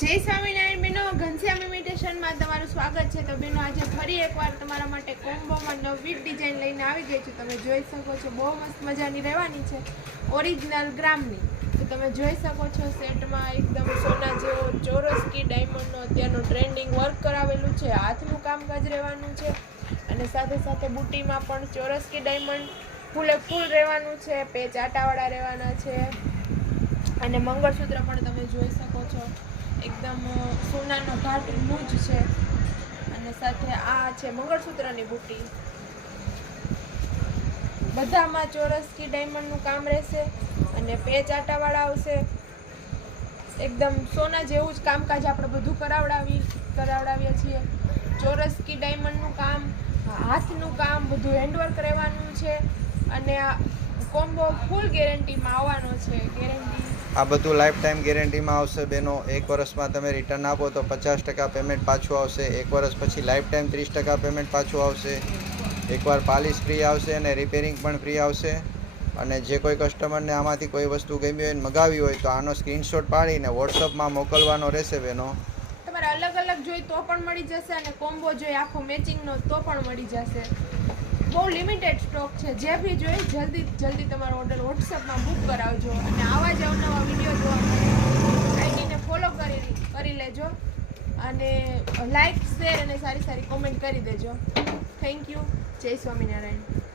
જય સ્વામિનારાયણ બેનો, ઘનશ્યામ ઇમિટેશનમાં તમારું સ્વાગત છે. તો બેનો, આજે ફરી એકવાર તમારા માટે કોમ્બોમાં નવી ડિઝાઇન લઈને આવી ગઈ છું. તમે જોઈ શકો છો, બહુ મસ્ત મજાની રહેવાની છે, ઓરિજિનલ ગ્રામની. તો તમે જોઈ શકો છો, સેટમાં એકદમ સોના જેવો ચોરસકી ડાયમંડનો અત્યારનું ટ્રેન્ડિંગ વર્ક કરાવેલું છે, હાથનું કામકાજ રહેવાનું છે, અને સાથે સાથે બુટીમાં પણ ચોરસકી ડાયમંડ ફૂલે ફૂલ રહેવાનું છે, પેચ આટાવાળા રહેવાના છે, અને મંગળસૂત્ર પણ તમે જોઈ શકો છો, એકદમ સોનાનો ઘાટનું જ છે. અને સાથે આ છે મંગળસૂત્રની બુટી. બધામાં ચોરસકી ડાયમંડનું કામ રહેશે અને પેચ આટાવાળા આવશે. એકદમ સોના જેવું જ કામકાજ આપણે બધું કરાવડાવીએ છીએ. ચોરસકી ડાયમંડનું કામ, હાથનું કામ, બધું હેન્ડવર્ક રહેવાનું છે, અને આ કોમ્બો ફૂલ ગેરંટીમાં આવવાનો છે. ગેરંટી આ બધું લાઈફ ટાઈમ ગેરંટીમાં આવશે બેનો. 1 વર્ષમાં તમે રિટર્ન આપો તો 50% પેમેન્ટ પાછું આવશે. 1 વર્ષ પછી લાઈફ ટાઈમ 30% પેમેન્ટ પાછું આવશે. એકવાર પાલિશ ફ્રી આવશે અને રિપેરિંગ પણ ફ્રી આવશે. અને જે કોઈ કસ્ટમરને આમાંથી કોઈ વસ્તુ ગમી હોય ને મગાવી હોય તો આનો સ્ક્રીનશોટ પાડીને વોટ્સઅપમાં મોકલવાનો રહેશે બેનો. તમારે અલગ અલગ જોઈ તો પણ મળી જશે, અને કોમ્બો જોઈ આખો મેચિંગનો તો પણ મળી જશે. બહુ લિમિટેડ સ્ટોક છે. જે બી જોઈ જલ્દી તમારો ઓર્ડર વોટ્સઅપમાં બુક કરાવજો. અને આવા જ અવનવા વિડીયો જોવા માટે આઈડીને ફોલો કરી લેજો, અને લાઈક, શેર અને સારી કોમેન્ટ કરી દેજો. Thank you. જય સ્વામિનારાયણ.